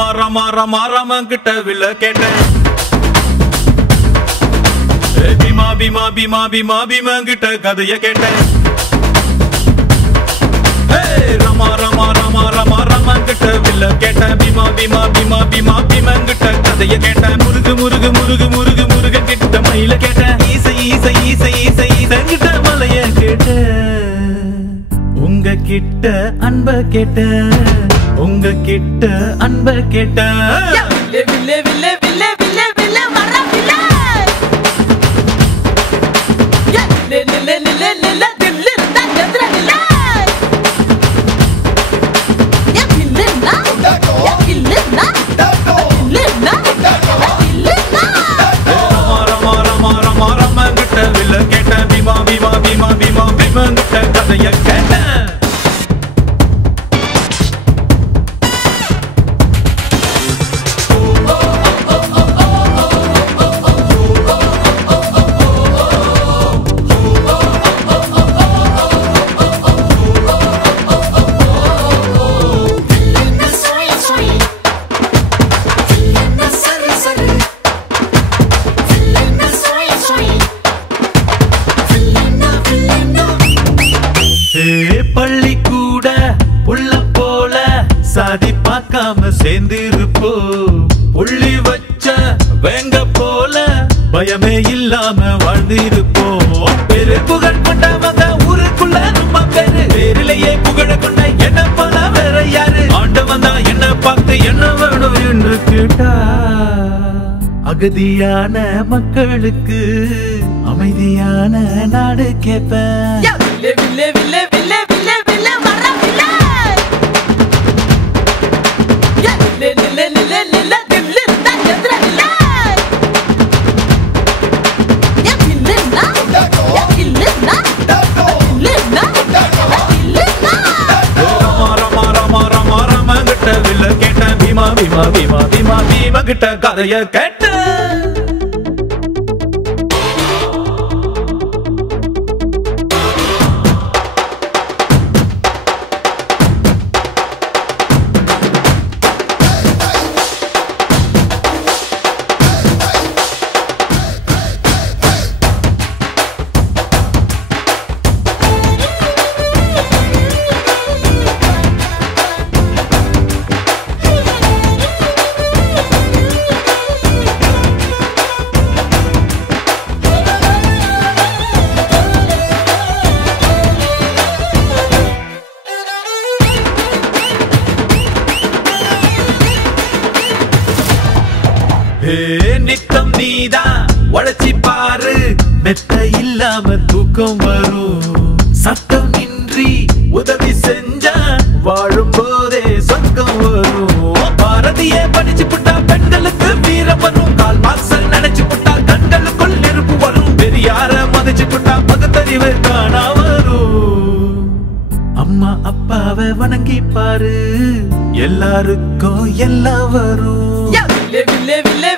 ரமா ரமா ரமா ரம கிட்ட வில்ல கேட்டேன் பீமா பீமா பீமா பீமா பீமா கிட்ட கதைய கேட்டேன் ரமா ரமா ரமா ரமா ரம கிட்ட வில்ல கேட்டேன் பீமா பீமா பீமா பீமா பீமா கிட்ட கதைய கேட்டேன் முருகு முருகு முருகு முருகு முருக கிட்ட மயில கேட்டேன் ஈசை ஈசை ஈசை ஈசை ஈசங்கிட்ட மலைய கேட்டேன் உங்க கிட்ட அன்ப கேட்டேன் உங்க கிட்ட அன்ப கேட்டேன் வில்லே வில்லே வில்லே வில்லே வில்லே வர வில்லே லே லே லே லே லே தில்லு தா கத்ர வில்லே யா வில்லே நா யா வில்லே நா வில்லே நா வில்லே நா ரமா ரமா ரமா ரம கிட்ட வில்ல கேட்டேன் பீமா பீமா பீமா பீமா பீமா கிட்ட கதைய கேட்டேன் பள்ளி கூட புள்ள போல சாதி பார்க்காம சேர்ந்திருப்போ புள்ளி வச்ச வேங்க போல பயமே இல்லாம வாழ்ந்திருப்போம் பெரு புகழ் கொண்டவங்க ஊருக்குள்ள நம்ம பேரு பேரிலேயே புகழ கொண்ட என்ன போல வேற யாரு ஆண்டவன் தான் என்ன பார்த்து என்ன வேணும் என்று கேட்டா அகதியான மக்களுக்கு அமைதியான நாடு கேட்பேன் வில்லே வில்லே வில்லே வில்லே வில்லே வில்லே வர வில்லே யா லே லே லே லே தில்லு தா கத்ர வில்லே யா வில்லே நா யா வில்லே நா வில்லே நா வில்லே நா ரமா ரமா ரமா ரமா ரம கிட்ட வில்ல கேட்டேன் பீமா பீமா பீமா பீமா பீமா கிட்ட கதைய கேட்டேன் நித்தம் நீதான் உழைச்சி பாரு மெத்த இல்லாம தூக்கம் வரும் சட்டம் இன்றி உதவி செஞ்சா வாழும் போதே சொர்க்கம் வரும் பாரதிய படிச்சு புட்டா பெண்களுக்கு வீரம் வரும் கால் மாசல் நினைச்சு புட்டா கண்களுக்குள் நெருப்பு வரும் பெரியார மதிச்சு புட்டா பகுத்தறிவு காணா வரும் அம்மா அப்பாவை வணங்கி பாரு எல்லாருக்கும் எல்லாம் வரும் வில்லே வில்லே வில்லே